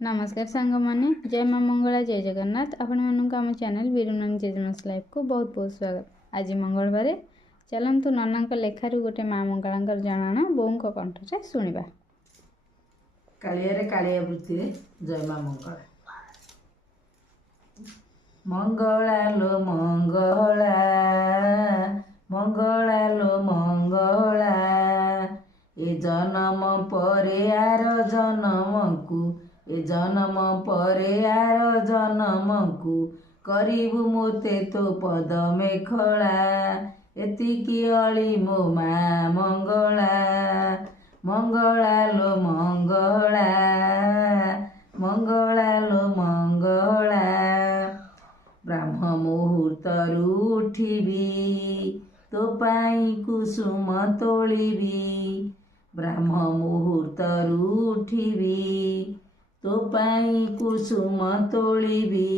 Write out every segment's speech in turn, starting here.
नमस्कार सांग मैंने जय माँ मंगला जय जगन्नाथ आपण मानक आम चैनल वीरुनानी जेजेमास लाइफ को बहुत बहुत स्वागत। आज मंगलवार चलतु नना लेखारू गोटे माँ मंगला जनाण बों कंठरे शुणा। कालिया कालिया वृत्ति जय माँ मंगला। मंगला लो मंगला मंगला लो मंगला ए जन्म परे आर जन्म को ए जन्म परे आर जन्म को करिबु मोते तो पद मेखला एतिकी अली मो माँ मंगला। मंगला लो मंगला मंगला लो मंगला ब्रह्म मुहूर्तरू उठिबी तो पाई कुसुम तोलिबी ब्रह्म मुहूर्तरू उठिबी तो पाई कुसुम तोलिबी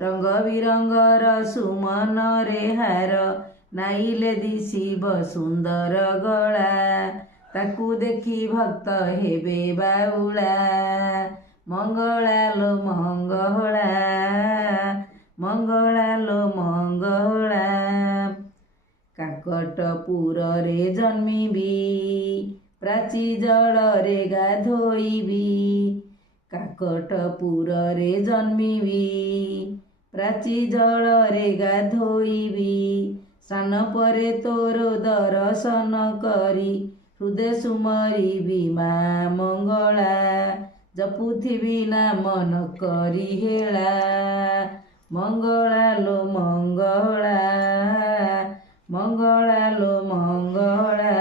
रंग बिरंगर सुमन रे हार नाइले दिशिब सुंदर गला ताकू देखी भक्त हेबे बाउला। मंगला लो मंगला मंगला लो मंगला काकटपुर रे जन्मिबी प्राची जल रे गाधोइबी काकटपुर रे जन्मिबी प्राची जल रे गाधोइबी स्नान परे तोर दर्शन करी हृदय सुमरिबी माँ मंगला जपुथिबी नाम न करी हेला। मंगला लो मंगला मंगला लो मंगला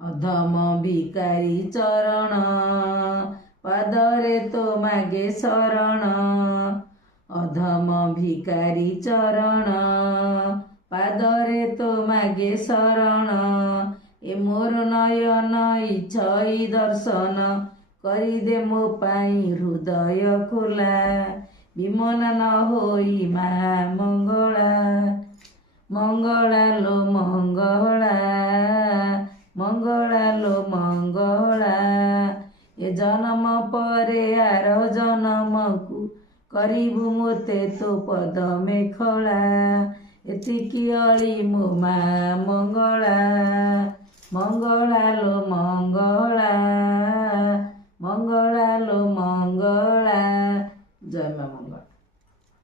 अधम भिकारी चरण पादरे तो मागे शरण अधम भिकारी चरण पादरे तो मागे शरण ए मोर नयन इच्छई दर्शन करिदे मो पाई हृदय खोला विमना न होई माँ मंगला। मंगला लो मंगला मंगला लो मंगला ए जन्म परे आर जन्म को करिबु मोते तो पद मेखला एतिकी अली मो माँ मंगला। मंगला लो मंगला मंगला लो मंगला जय माँ।